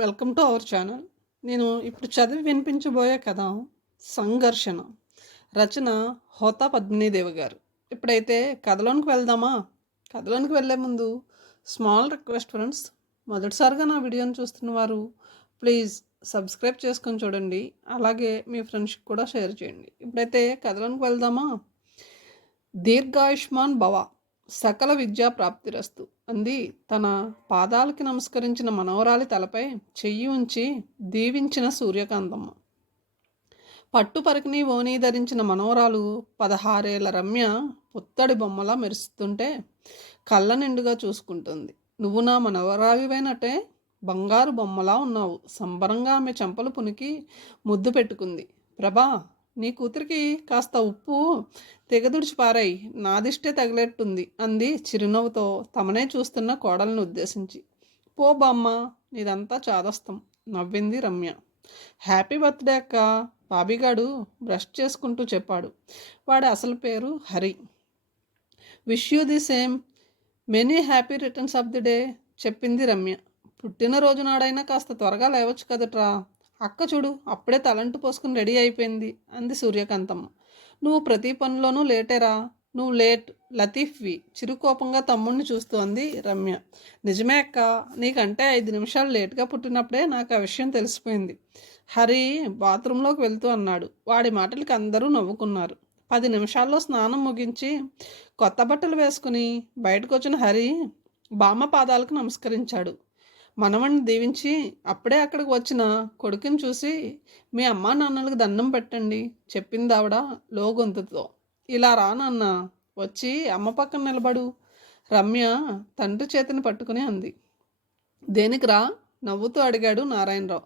Welcome to our channel. నేను ఇప్పుడు చదివి వినిపించబోయే కథ సంఘర్షణ. రచన హోతా పద్మినీదేవి గారు. ఇప్పుడైతే కథలోనికి వెళ్దామా? కథలోనికి వెళ్ళే ముందు స్మాల్ రిక్వెస్ట్ ఫ్రెండ్స్, మొదటిసారిగా నా వీడియోని చూస్తున్న వారు ప్లీజ్ సబ్స్క్రైబ్ చేసుకొని చూడండి. అలాగే మీ ఫ్రెండ్స్కి కూడా షేర్ చేయండి. ఇప్పుడైతే కథలోనికి వెళ్దామా? దీర్ఘాయుష్మాన్ భవ, సకల విద్యా ప్రాప్తిరస్తు అంది తన పాదాలకి నమస్కరించిన మనవరాలి తలపై చెయ్యి ఉంచి దీవించిన సూర్యకాంతమ్మ. పట్టుపరకిని ఓని ధరించిన మనవరాలు 16 రమ్య పుత్తడి బొమ్మలా మెరుస్తుంటే కళ్ళ నిండుగా చూసుకుంటుంది. నువ్వు నా మనవరాలివైనట్టే, బంగారు బొమ్మలా ఉన్నావు. సంబరంగా ఆమె చెంపలు పునికి ముద్దు పెట్టుకుంది. ప్రభా, నీ కూతురికి కాస్త ఉప్పు తెగదుడిచి పారాయి, నాదిష్టే తగిలేట్టుంది అంది చిరునవ్వుతో తమనే చూస్తున్న కోడల్ని ఉద్దేశించి. పో బామ్మ, నీదంతా చాదస్తం నవ్వింది రమ్య. హ్యాపీ బర్త్డే అక్క, బాబీగాడు బ్రష్ చేసుకుంటూ చెప్పాడు. వాడి అసలు పేరు Hari. Wish you the same, many happy returns of the day చెప్పింది రమ్య. పుట్టినరోజు నాడైనా కాస్త త్వరగా లేవచ్చు కదట్రా. అక్క చూడు, అప్పుడే తలంటు పోసుకుని రెడీ అయిపోయింది అంది సూర్యకాంతమ్మ. నువ్వు ప్రతి పనిలోనూ లేటేరా, నువ్వు లేట్ లతీఫ్వి చిరుకోపంగా తమ్ముడిని చూస్తూ అంది రమ్య. నిజమే అక్క, నీకంటే 5 నిమిషాలు లేట్గా పుట్టినప్పుడే నాకు ఆ విషయం తెలిసిపోయింది. హరి బాత్రూంలోకి వెళ్తూ అన్నాడు. వాడి మాటలకి అందరూ నవ్వుకున్నారు. 10 నిమిషాల్లో స్నానం ముగించి కొత్త బట్టలు వేసుకుని బయటకు వచ్చిన హరి బామ్మ పాదాలకు నమస్కరించాడు. మనవణ్ణి దీవించి అప్పుడే అక్కడికి వచ్చిన కొడుకుని చూసి, మీ అమ్మా నాన్నలకు దండం పెట్టండి చెప్పింది ఆవిడ లోగొంతుతో. ఇలా రా నాన్న, వచ్చి అమ్మ పక్కన నిలబడు రమ్య తండ్రి చేతిని పట్టుకుని అంది. దేనికి రా? నవ్వుతూ అడిగాడు నారాయణరావు.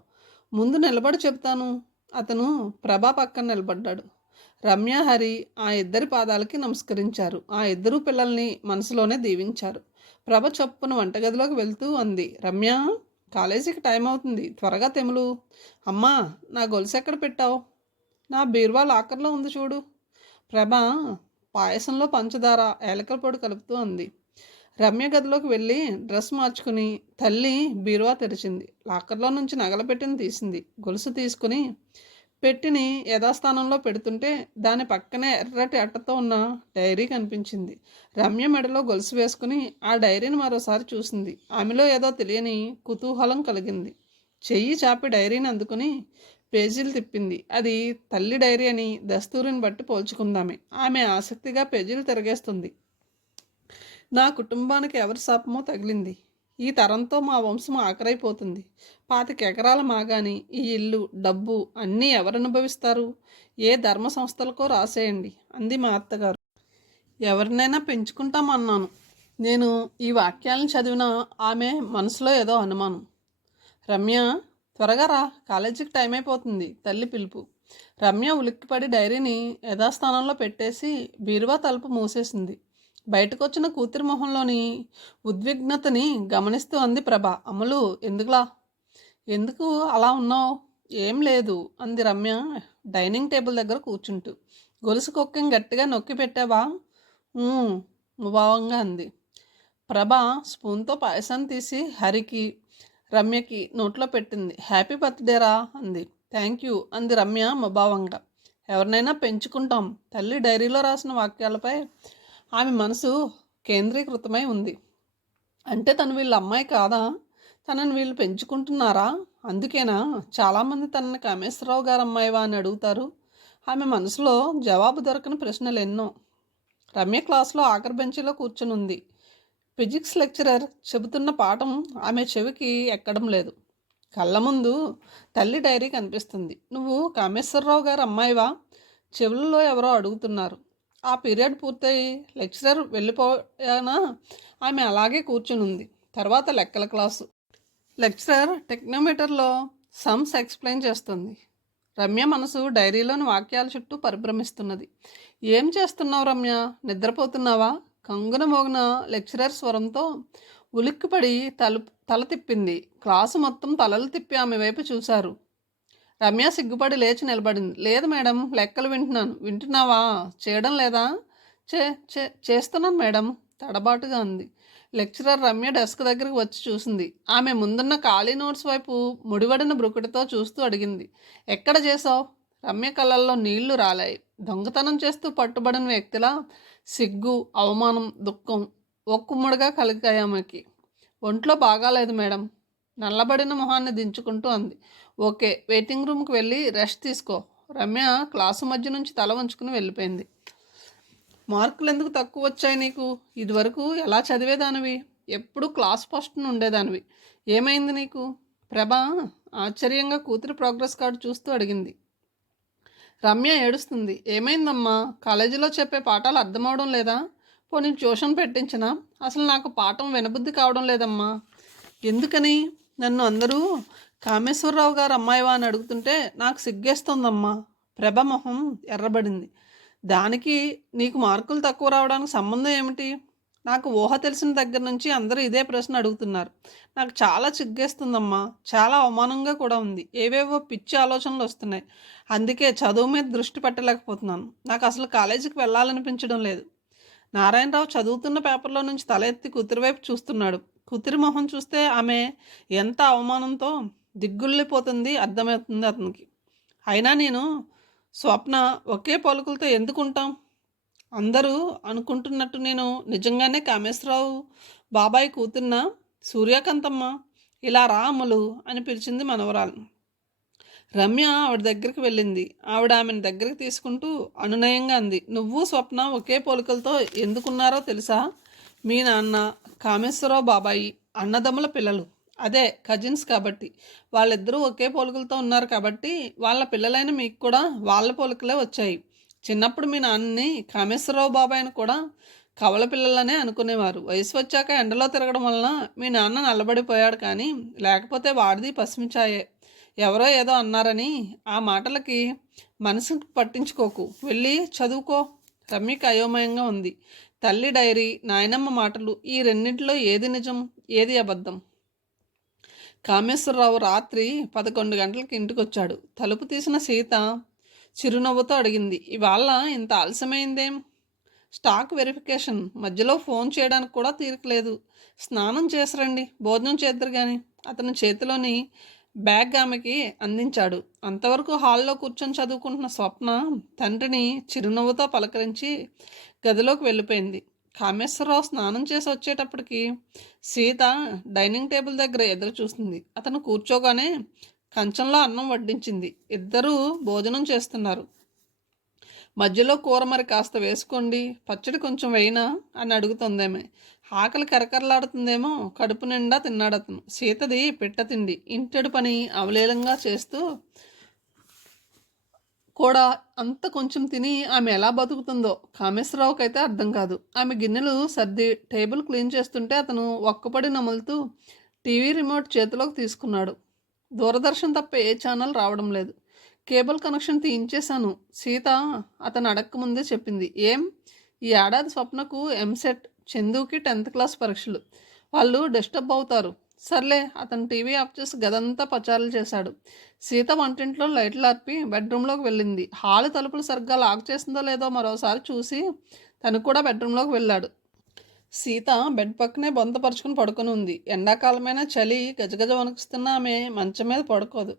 ముందు నిలబడి చెప్తాను. అతను ప్రభా పక్కన నిలబడ్డాడు. రమ్య హరి ఆ ఇద్దరి పాదాలకి నమస్కరించారు. ఆ ఇద్దరు పిల్లల్ని మనసులోనే దీవించారు. ప్రభ చప్పున వంటగదిలోకి వెళ్తూ అంది. రమ్య, కాలేజీకి టైం అవుతుంది, త్వరగా తెములు. అమ్మా, నా గొలుసు ఎక్కడ పెట్టావు? నా బీరువా లాకర్లో ఉంది చూడు. ప్రభ పాయసంలో పంచదార ఏలకల పొడి కలుపుతూ అంది. రమ్య గదిలోకి వెళ్ళి డ్రెస్ మార్చుకుని తల్లి బీరువా తెరిచింది. లాకర్లో నుంచి నగల పెట్టిని తీసింది. గొలుసు తీసుకుని పెట్టిని యథాస్థానంలో పెడుతుంటే దాని పక్కనే ఎర్రటి అట్టతో ఉన్న డైరీ కనిపించింది. రమ్య మెడలో గొలుసు వేసుకుని ఆ డైరీని మరోసారి చూసింది. ఆమెలో ఏదో తెలియని కుతూహలం కలిగింది. చెయ్యి చాపి డైరీని అందుకుని పేజీలు తిప్పింది. అది తల్లి డైరీ అని దస్తూరిని బట్టి పోల్చుకుందామే. ఆమె ఆసక్తిగా పేజీలు తిరగేస్తుంది. నా కుటుంబానికి ఎవరి శాపమో తగిలింది. ఈ తరంతో మా వంశం ఆఖరైపోతుంది. 25 ఎకరాల మాగాని ఈ ఇల్లు, డబ్బు అన్నీ ఎవరు అనుభవిస్తారు? ఏ ధర్మ సంస్థలకో రాసేయండి అంది మా అత్తగారు. ఎవరినైనా పెంచుకుంటామన్నాను. నేను ఈ వాక్యాలను చదివిన ఆమె మనసులో ఏదో అనుమానం. రమ్య, త్వరగా రా, కాలేజీకి టైం అయిపోతుంది తల్లి పిలుపు. రమ్య ఉలిక్కిపడి డైరీని యథాస్థానంలో పెట్టేసి బీరువా తలుపు మూసేసింది. బయటకు వచ్చిన కూతురి మొహంలోని ఉద్విగ్నతని గమనిస్తూ అంది ప్రభ. అమలు, ఎందుకు అలా ఉన్నావు? ఏం లేదు అంది రమ్య డైనింగ్ టేబుల్ దగ్గర కూర్చుంటూ. గొలుసు కొక్కెం గట్టిగా నొక్కి పెట్టావా? ముభావంగా అంది. ప్రభ స్పూన్తో పాయసాన్ని తీసి హరికి రమ్యకి నోట్లో పెట్టింది. హ్యాపీ బర్త్డేరా అంది. థ్యాంక్ యూ అంది రమ్య ముభావంగా. ఎవరినైనా పెంచుకుంటాం. తల్లి డైరీలో రాసిన వాక్యాలపై ఆమె మనసు కేంద్రీకృతమై ఉంది. అంటే తను వీళ్ళ అమ్మాయి కాదా? తనని వీళ్ళు పెంచుకుంటున్నారా? అందుకేనా చాలామంది తనని కామేశ్వరరావు గారు అమ్మాయివా అని అడుగుతారు? ఆమె మనసులో జవాబు దొరకని ప్రశ్నలు ఎన్నో. రమ్య క్లాస్లో ఆఖరి బెంచీలో కూర్చుని ఉంది. ఫిజిక్స్ లెక్చరర్ చెబుతున్న పాఠం ఆమె చెవికి ఎక్కడం లేదు. కళ్ళ ముందు తల్లి డైరీ కనిపిస్తుంది. నువ్వు కామేశ్వరరావు గారు అమ్మాయివా? చెవులలో ఎవరో అడుగుతున్నారు. ఆ పీరియడ్ పూర్తయి లెక్చరర్ వెళ్ళిపోయానా ఆమె అలాగే కూర్చునుంది. తర్వాత లెక్కల క్లాసు. లెక్చరర్ టెక్నోమీటర్లో సమ్స్ ఎక్స్ప్లెయిన్ చేస్తుంది. రమ్య మనసు డైరీలోని వాక్యాల చుట్టూ పరిభ్రమిస్తున్నది. ఏం చేస్తున్నావు రమ్య? నిద్రపోతున్నావా? కంగున మోగిన లెక్చరర్ స్వరంతో ఉలిక్కిపడి తల తిప్పింది. క్లాసు మొత్తం తలలు తిప్పి ఆమె వైపు చూశారు. రమ్య సిగ్గుపడి లేచి నిలబడింది. లేదు మేడం, లెక్కలు వింటున్నాను. వింటున్నావా? చేయడం లేదా? చేస్తున్నాను మేడం తడబాటుగా అంది. లెక్చరర్ రమ్య డెస్క్ దగ్గరికి వచ్చి చూసింది. ఆమె ముందున్న ఖాళీ నోట్స్ వైపు ముడివడిన బ్రుకుటితో చూస్తూ అడిగింది, ఎక్కడ చేసావు? రమ్య కళ్ళల్లో నీళ్లు రాలాయి. దొంగతనం చేస్తూ పట్టుబడిన వ్యక్తిలా సిగ్గు, అవమానం, దుఃఖం ఒక్కుమ్మడిగా కలిగాయి ఆమెకి. ఒంట్లో బాగాలేదు మేడం, నల్లబడిన మొహాన్ని దించుకుంటూ అంది. ఓకే, వెయిటింగ్ రూమ్కి వెళ్ళి రెస్ట్ తీసుకో. రమ్య క్లాసు మధ్య నుంచి తల వంచుకుని వెళ్ళిపోయింది. మార్కులు ఎందుకు తక్కువ వచ్చాయి నీకు? ఇదివరకు ఎలా చదివేదానివి? ఎప్పుడు క్లాస్ ఫస్ట్ ఉండేదానివి. ఏమైంది నీకు? ప్రభ ఆశ్చర్యంగా కూతురి ప్రోగ్రెస్ కార్డు చూస్తూ అడిగింది. రమ్య ఏడుస్తుంది. ఏమైందమ్మా? కాలేజీలో చెప్పే పాఠాలు అర్థమవడం లేదా? పోనీ ట్యూషన్ పెట్టించినా? అసలు నాకు పాఠం వినబుద్ధి కావడం లేదమ్మా. ఎందుకని? నన్ను అందరూ కామేశ్వరరావు గారు అమ్మాయివా అని అడుగుతుంటే నాకు సిగ్గేస్తోందమ్మా. ప్రభ మొహం ఎర్రబడింది. దానికి నీకు మార్కులు తక్కువ రావడానికి సంబంధం ఏమిటి? నాకు ఊహ తెలిసిన దగ్గర నుంచి అందరూ ఇదే ప్రశ్న అడుగుతున్నారు. నాకు చాలా సిగ్గేస్తుందమ్మా. చాలా అవమానంగా కూడా ఉంది. ఏవేవో పిచ్చి ఆలోచనలు వస్తున్నాయి. అందుకే చదువు మీద దృష్టి పెట్టలేకపోతున్నాను. నాకు అసలు కాలేజీకి వెళ్ళాలనిపించడం లేదు. నారాయణరావు చదువుతున్న పేపర్లో నుంచి తల ఎత్తి కూతురి వైపు చూస్తున్నాడు. కూతురి మొహం చూస్తే ఆమె ఎంత అవమానంతో దిగ్గుల్లిపోతుంది అర్థమవుతుంది అతనికి. అయినా నేను స్వప్న ఒకే పలుకులతో ఎందుకుంటాం? అందరూ అనుకుంటున్నట్టు నేను నిజంగానే కామేశ్వరరావు బాబాయ్ కూతున్న సూర్యకాంతమ్మ. ఇలా రా అమలు అని పిలిచింది మనవరాలు. రమ్య ఆవిడ దగ్గరికి వెళ్ళింది. ఆవిడ ఆమెను దగ్గరికి తీసుకుంటూ అనునయంగా అంది, నువ్వు స్వప్న ఒకే పోలికలతో ఎందుకున్నారో తెలుసా? మీ నాన్న కామేశ్వరరావు బాబాయి అన్నదమ్ముల పిల్లలు. అదే కజిన్స్ కాబట్టి. వాళ్ళిద్దరూ ఒకే పోలికలతో ఉన్నారు కాబట్టి వాళ్ళ పిల్లలైన మీకు కూడా వాళ్ళ పోలికలే వచ్చాయి. చిన్నప్పుడు మీ నాన్నని కామేశ్వరరావు బాబాయిని కూడా కవల పిల్లలనే అనుకునేవారు. వయసు వచ్చాక ఎండలో తిరగడం వలన మీ నాన్న నల్లబడిపోయాడు, కానీ లేకపోతే వాడిది పసిమిచాయే. ఎవరో ఏదో అన్నారని ఆ మాటలకి మనసు పట్టించుకోకు, వెళ్ళి చదువుకో. రమ్యకి అయోమయంగా ఉంది. తల్లి డైరీ, నాయనమ్మ మాటలు, ఈ రెండింటిలో ఏది నిజం, ఏది అబద్ధం? కామేశ్వరరావు రాత్రి 11 గంటలకి ఇంటికి వచ్చాడు. తలుపు తీసిన సీత చిరునవ్వుతో అడిగింది, ఇవాళ ఇంత ఆలస్యమైందేం? స్టాక్ వెరిఫికేషన్, మధ్యలో ఫోన్ చేయడానికి కూడా తీరికలేదు. స్నానం చేసిరండి, భోజనం చేద్దరు కానీ. అతని చేతిలోని బ్యాగ్ ఆమెకి అందించాడు. అంతవరకు హాల్లో కూర్చొని చదువుకుంటున్న స్వప్న తండ్రిని చిరునవ్వుతో పలకరించి గదిలోకి వెళ్ళిపోయింది. కామేశ్వరరావు స్నానం చేసి వచ్చేటప్పటికి సీత డైనింగ్ టేబుల్ దగ్గర ఎదురు చూస్తుంది. అతను కూర్చోగానే కంచంలో అన్నం వడ్డించింది. ఇద్దరూ భోజనం చేస్తున్నారు. మధ్యలో కూర మరి కాస్త వేసుకోండి, పచ్చడి కొంచెం వేయినా అని అడుగుతుందేమే. ఆకలి కరకరలాడుతుందేమో. కడుపు నిండా తిన్నాడు అతను. సీతది పిట్ట తిండి. ఇంటెడు పని అవలీలంగా చేస్తూ కూడా అంత కొంచెం తిని ఆమె ఎలా బతుకుతుందో కామేశ్వరరావుకి అయితే అర్థం కాదు. ఆమె గిన్నెలు సర్ది టేబుల్ క్లీన్ చేస్తుంటే అతను ఒక్కపడి నములుతూ టీవీ రిమోట్ చేతిలోకి తీసుకున్నాడు. దూరదర్శన్ తప్ప ఏ ఛానల్ రావడం లేదు. కేబుల్ కనెక్షన్ తీయించేశాను, సీత అతను అడక్కముందే చెప్పింది. ఏం? ఈ ఏడాది స్వప్నకు ఎంసెట్, చందుకి 10th క్లాస్ పరీక్షలు. వాళ్ళు డిస్టర్బ్ అవుతారు. సర్లే. అతను టీవీ ఆఫ్ చేసి గదంతా పచారులు చేశాడు. సీత వంటింట్లో లైట్లు ఆర్పి బెడ్రూమ్లోకి వెళ్ళింది. హాలు తలుపులు సరిగ్గా లాక్ చేసిందో లేదో మరోసారి చూసి తను కూడా బెడ్రూమ్లోకి వెళ్ళాడు. సీత బెడ్ పక్కనే బొంతపరుచుకుని పడుకొని ఉంది. ఎండాకాలమైన చలి గజగజ వణుకుస్తున్న ఆమె మంచం మీద పడుకోదు.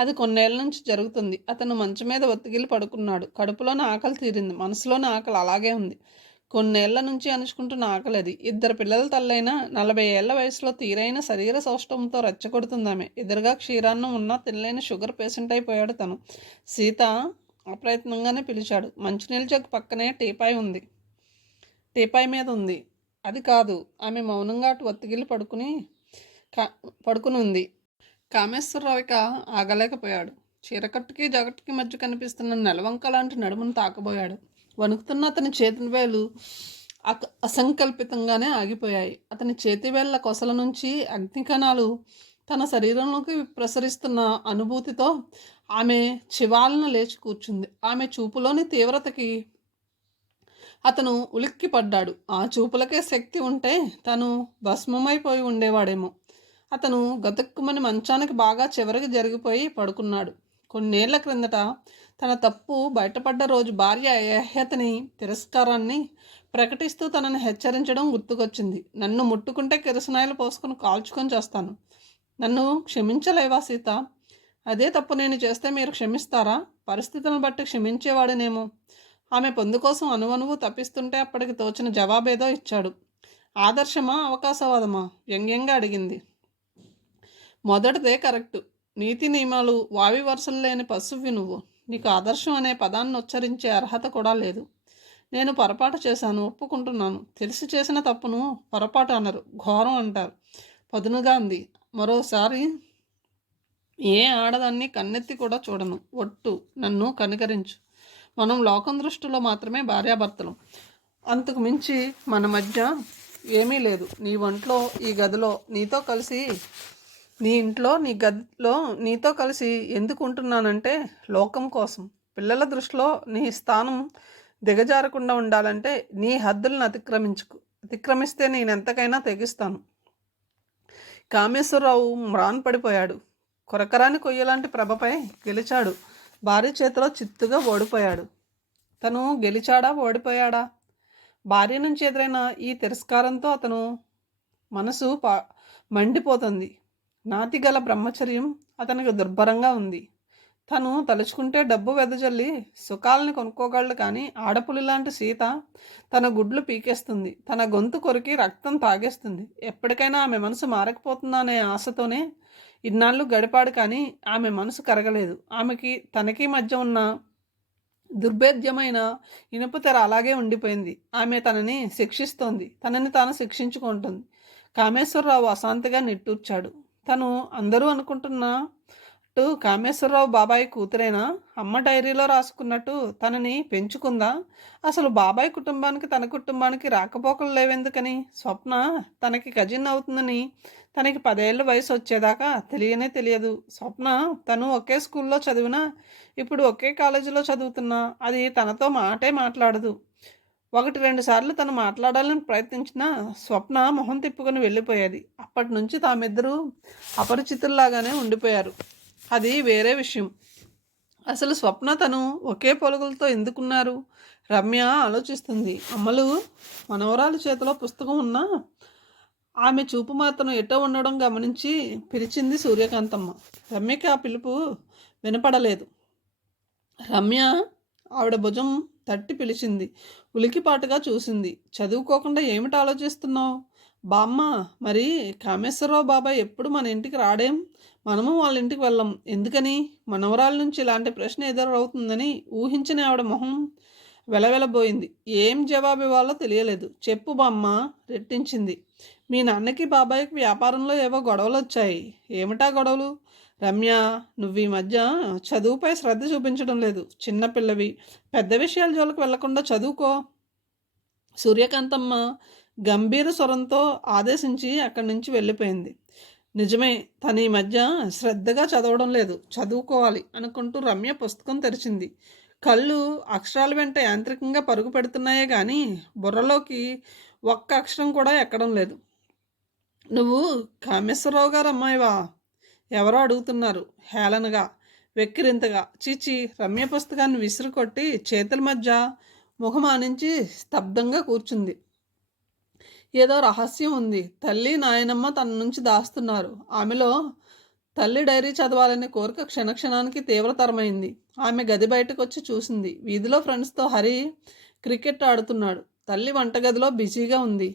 అది కొన్నేళ్ల నుంచి జరుగుతుంది. అతను మంచం మీద ఒత్తిగిలి పడుకున్నాడు. కడుపులోని ఆకలి తీరింది, మనసులోని ఆకలి అలాగే ఉంది. కొన్నేళ్ల నుంచి అణుచుకుంటున్న ఆకలి అది. 2 పిల్లల తల్లైన 40 ఏళ్ల వయసులో తీరైన శరీర సౌష్ఠవంతో రెచ్చగొడుతుందామె. ఎదురుగా క్షీరాన్నం ఉన్నా తినలేని షుగర్ పేషెంట్ అయిపోయాడు తను. సీత అప్రయత్నంగానే పిలిచాడు. మంచినీళ్ళ జగ్గు పక్కనే టీపాయ్ ఉంది. టీపాయ్ మీద ఉంది. అది కాదు. ఆమె మౌనంగా అటు ఒత్తిగిలి పడుకుని ఉంది. కామేశ్వరరావుక ఆగలేకపోయాడు. చీరకట్టుకి జగట్టుకి మధ్య కనిపిస్తున్న నెలవంక లాంటి నడుమును తాకబోయాడు. వణుకుతున్న అతని చేతివేళ్లు అసంకల్పితంగానే ఆగిపోయాయి. అతని చేతివేళ్ల కొసల నుంచి అగ్నికణాలు తన శరీరంలోకి ప్రసరిస్తున్న అనుభూతితో ఆమె చివాలన లేచి కూర్చుంది. ఆమె చూపులోని తీవ్రతకి అతను ఉలిక్కి పడ్డాడు. ఆ చూపులకే శక్తి ఉంటే తను భస్మమైపోయి ఉండేవాడేమో. అతను గతుక్కుమని మంచానికి బాగా చివరికి జరిగిపోయి పడుకున్నాడు. కొన్నేళ్ల క్రిందట తన తప్పు బయటపడ్డ రోజు భార్య అయహ్యతని తిరస్కారాన్ని ప్రకటిస్తూ తనని హెచ్చరించడం గుర్తుకొచ్చింది. నన్ను ముట్టుకుంటే కిరసనాయలు పోసుకొని కాల్చుకొని చేస్తాను. నన్ను క్షమించలేవా సీత? అదే తప్పు నేను చేస్తే మీరు క్షమిస్తారా? పరిస్థితులను బట్టి క్షమించేవాడినేమో. ఆమె పొందు కోసం అనువనువు తప్పిస్తుంటే అప్పటికి తోచిన జవాబేదో ఇచ్చాడు. ఆదర్శమా అవకాశవాదమా? వ్యంగ్యంగా అడిగింది. మొదటిదే కరెక్టు. నీతి నియమాలు వావి వరుసలు లేని పశువి నువ్వు. నీకు ఆదర్శం అనే పదాన్ని ఉచ్చరించే అర్హత కూడా లేదు. నేను పొరపాటు చేశాను, ఒప్పుకుంటున్నాను. తెలిసి చేసిన తప్పును పొరపాటు అనరు, ఘోరం అంటారు. పదునుగా అంది. మరోసారి ఏ ఆడదాన్ని కన్నెత్తి కూడా చూడను. ఒట్టు, నన్ను కనికరించు. మనం లోకం దృష్టిలో మాత్రమే భార్యాభర్తలు. అంతకు మించి మన మధ్య ఏమీ లేదు. నీ ఒంట్లో ఈ గదిలో నీతో కలిసి నీ ఇంట్లో నీ గదిలో నీతో కలిసి ఎందుకు ఉంటున్నానంటే లోకం కోసం. పిల్లల దృష్టిలో నీ స్థానం దిగజారకుండా ఉండాలంటే నీ హద్దులను అతిక్రమిస్తే నేనెంతకైనా తెగిస్తాను. కామేశ్వరరావు మ్రాన్ పడిపోయాడు. కొరకరాని కొయ్యలాంటి ప్రభపై గెలిచాడు. భార్య చేతిలో చిత్తుగా ఓడిపోయాడు. తను గెలిచాడా ఓడిపోయాడా? భార్య నుంచి ఎదురైన ఈ తిరస్కారంతో అతను మనసు మండిపోతుంది. నాతిగల బ్రహ్మచర్యం అతనికి దుర్భరంగా ఉంది. తను తలుచుకుంటే డబ్బు వెదజల్లి సుఖాలని కొనుక్కోగలడు, కానీ ఆడపులి లాంటి సీత తన గుడ్లు పీకేస్తుంది, తన గొంతు కొరికి రక్తం తాగేస్తుంది. ఎప్పటికైనా ఆమె మనసు మారకపోతుందా అనే ఆశతోనే ఇన్నాళ్ళు గడిపాడు, కానీ ఆమె మనసు కరగలేదు. ఆమెకి తనకి మధ్య ఉన్న దుర్భేద్యమైన ఇనుప తెర అలాగే ఉండిపోయింది. ఆమె తనని శిక్షిస్తోంది, తనని తాను శిక్షించుకుంటుంది. కామేశ్వరరావు అశాంతిగా నిట్టూర్చాడు. తను అందరూ అనుకుంటున్నట్టు కామేశ్వరరావు బాబాయ్ కూతురేనా? అమ్మ డైరీలో రాసుకున్నట్టు తనని పెంచుకుందా? అసలు బాబాయ్ కుటుంబానికి తన కుటుంబానికి రాకపోకలు లేవెందుకని? స్వప్న తనకి కజిన్ అవుతుందని తనకి 10 ఏళ్ళ వయసు వచ్చేదాకా తెలియనే తెలియదు. స్వప్న తను ఒకే స్కూల్లో చదివినా, ఇప్పుడు ఒకే కాలేజీలో చదువుతున్నా అది తనతో మాటే మాట్లాడదు. 1-2 సార్లు తను మాట్లాడాలని ప్రయత్నించినా స్వప్న మొహం తిప్పుకొని వెళ్ళిపోయేది. అప్పటి నుంచి తామిద్దరూ అపరిచితుల్లాగానే ఉండిపోయారు. అది వేరే విషయం. అసలు స్వప్న తను ఒకే పొలుగులతో ఎందుకున్నారు? రమ్య ఆలోచిస్తుంది. అమ్మలు మనవరాలు చేతిలో పుస్తకం ఉన్నా ఆమె చూపు మాత్రం ఎటో ఉండడం గమనించి పిలిచింది సూర్యకాంతమ్మ. రమ్యకి ఆ పిలుపు వినపడలేదు. రమ్య ఆవిడ భుజం తట్టి పిలిచింది. ఉలికిపాటుగా చూసింది. చదువుకోకుండా ఏమిటి ఆలోచిస్తున్నావు? బామ్మ, మరి కామేశ్వరరావు బాబాయ్ ఎప్పుడు మన ఇంటికి రాడేం? మనము వాళ్ళ ఇంటికి వెళ్ళం. ఎందుకని? మనవరాల నుంచి ఇలాంటి ప్రశ్న ఎదురవుతుందని ఊహించిన ఆవిడ మొహం వెలవెలబోయింది. ఏం జవాబు ఇవ్వాలో తెలియలేదు. చెప్పు బామ్మ, రెట్టించింది. మీ నాన్నకి బాబాయ్కి వ్యాపారంలో ఏవో గొడవలు వచ్చాయి. ఏమిటా గొడవలు? రమ్య, నువ్వు ఈ మధ్య చదువుపై శ్రద్ధ చూపించడం లేదు. చిన్నపిల్లవి, పెద్ద విషయాల జోలికి వెళ్లకుండా చదువుకో. సూర్యకాంతమ్మ గంభీర స్వరంతో ఆదేశించి అక్కడి నుంచి వెళ్ళిపోయింది. నిజమే, తను ఈ మధ్య శ్రద్ధగా చదవడం లేదు. చదువుకోవాలి అనుకుంటూ రమ్య పుస్తకం తెరిచింది. కళ్ళు అక్షరాల వెంట యాంత్రికంగా పరుగు పెడుతున్నాయే కానీ బుర్రలోకి ఒక్క అక్షరం కూడా ఎక్కడం లేదు. నువ్వు కామేశ్వరరావు గారు అమ్మాయివా? ఎవరో అడుగుతున్నారు హేళనగా, వెక్కిరింతగా. చీచి! రమ్య పుస్తకాన్ని విసురుకొట్టి చేతుల మధ్య ముఖమానించి స్తబ్దంగా కూర్చుంది. ఏదో రహస్యం ఉంది. తల్లి నాయనమ్మ తన నుంచి దాస్తున్నారు. ఆమెలో తల్లి డైరీ చదవాలనే కోరిక క్షణక్షణానికి తీవ్రతరమైంది. ఆమె గది బయటకు వచ్చి చూసింది. వీధిలో ఫ్రెండ్స్తో హరి క్రికెట్ ఆడుతున్నాడు. తల్లి వంటగదిలో బిజీగా ఉంది.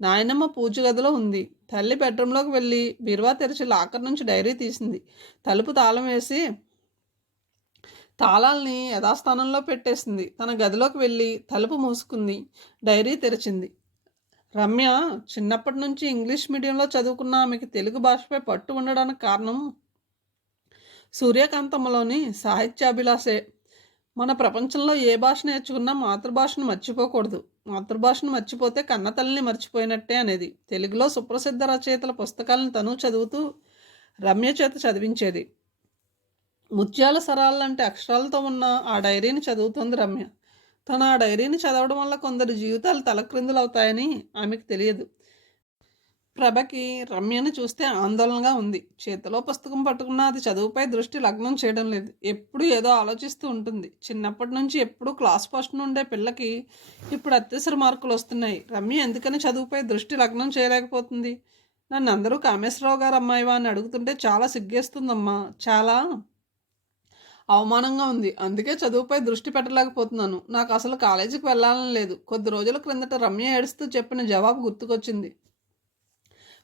నాయనమ్మ పూజ గదిలో ఉంది. తల్లి బెడ్రూమ్లోకి వెళ్ళి బీరువా తెరిచి లాకర్ నుంచి డైరీ తీసింది. తలుపు తాళం వేసి తాళాల్ని యథాస్థానంలో పెట్టేసింది. తన గదిలోకి వెళ్ళి తలుపు మూసుకుంది. డైరీ తెరిచింది. రమ్య చిన్నప్పటి నుంచి ఇంగ్లీష్ మీడియంలో చదువుకున్న ఆమెకి తెలుగు భాషపై పట్టు ఉండడానికి కారణం సూర్యకాంతమ్మలోని సాహిత్యాభిలాషే. మన ప్రపంచంలో ఏ భాష నేర్చుకున్నా మాతృభాషను మర్చిపోకూడదు. మాతృభాషను మర్చిపోతే కన్నతల్లిని మర్చిపోయినట్టే అనేది. తెలుగులో సుప్రసిద్ధ రచయితల పుస్తకాలను తను చదువుతూ రమ్య చేత చదివించేది. ముత్యాల సరాలంటే అక్షరాలతో ఉన్న ఆ డైరీని చదువుతోంది రమ్య. తను ఆ డైరీని చదవడం వల్ల కొందరి జీవితాలు తలక్రిందులు అవుతాయని ఆమెకు తెలియదు. ప్రభకి రమ్యని చూస్తే ఆందోళనగా ఉంది. చేతిలో పుస్తకం పట్టుకున్నా అది చదువుపై దృష్టి లగ్నం చేయడం లేదు. ఎప్పుడు ఏదో ఆలోచిస్తూ ఉంటుంది. చిన్నప్పటి నుంచి ఎప్పుడూ క్లాస్ ఫస్ట్ నుండే పిల్లకి ఇప్పుడు అత్యవసర మార్కులు వస్తున్నాయి. రమ్య ఎందుకని చదువుపై దృష్టి లగ్నం చేయలేకపోతుంది? నన్ను అందరూ కామేశ్వరరావు గారు అమ్మాయివా అని అడుగుతుంటే చాలా సిగ్గేస్తుందమ్మా. చాలా అవమానంగా ఉంది. అందుకే చదువుపై దృష్టి పెట్టలేకపోతున్నాను. నాకు అసలు కాలేజీకి వెళ్ళాలని లేదు. కొద్ది రోజుల క్రిందట రమ్య ఏడుస్తూ చెప్పిన జవాబు గుర్తుకొచ్చింది.